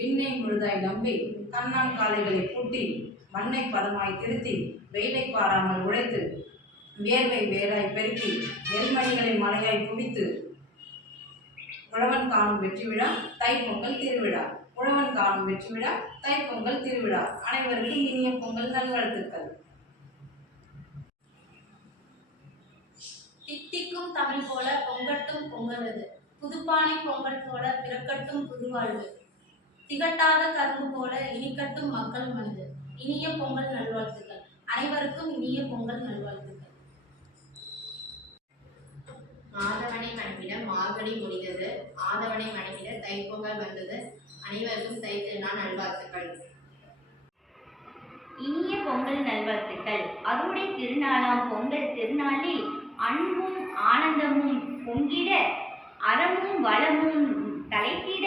விண்ணை முழுதாய் நம்பி கண்ணான் காளைகளை பூட்டி மண்ணை பதமாய் திருத்தி வெயிலை பாராமல் உழைத்து வேர்வை வேராய் பெருக்கி நெல்மணிகளை மலையாய் குவித்து உழவன் காணும் வெற்றி விழா தைப்பொங்கல் திருவிழா. உழவன் காணும் வெற்றி விழா தைப்பொங்கல் திருவிழா. அனைவருக்கும் இனிய பொங்கல் நல்வாழ்த்துக்கள். தித்திக்கும் தமிழ் போல பொங்கட்டும் பொங்கலது, புதுப்பானை பொங்கல் போல பிறக்கட்டும் புதுவாழ்வு, திகட்டாத கரும்பு போல இனிக்கட்டும் மக்கள் மனது. இனிய பொங்கல் நல்வாழ்த்துக்கள். அனைவருக்கும் இனிய பொங்கல் நல்வாழ்த்துக்கள். மாதவனை மணமிட மார்கழி முடிந்தது, ஆதவனை மணமிட தைப்பொங்கல் வந்தது. அனைவருக்கும் தை திருநாள் நல்வாழ்த்துக்கள். இனிய பொங்கல் நல்வாழ்த்துக்கள். அறுவடை திருநாளாம் பொங்கல் திருநாளில் அன்பும் ஆனந்தமும் பொங்கிட, அறமும் வளமும் தலைத்திட,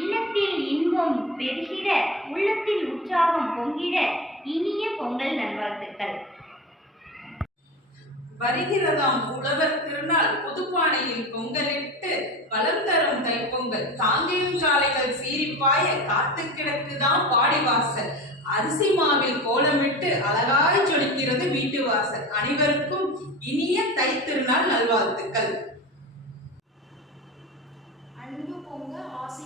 இல்லத்தில் இன்பம் பெருகிட, உள்ளத்தில் உற்சாகம் பொங்கிட இனிய பொங்கல் நல்வாழ்த்துக்கள். வருகிறதாம் உழவர் திருநாள், புதுப்பானையில் பொங்கலிட்டு வளம் தரும் தைப்பொங்கல். தாங்கியும் காளைகள் சீரிப்பாய காத்து கிடக்குதாம் பாடிவாசல். அரிசி மாவில் கோலமிட்டு அழகாய் ஜொலிக்கிறது வீட்டு வாசல். அனைவருக்கும் இனிய தை திருநாள் நல்வாழ்த்துக்கள். அன்பு பொங்க ஆசை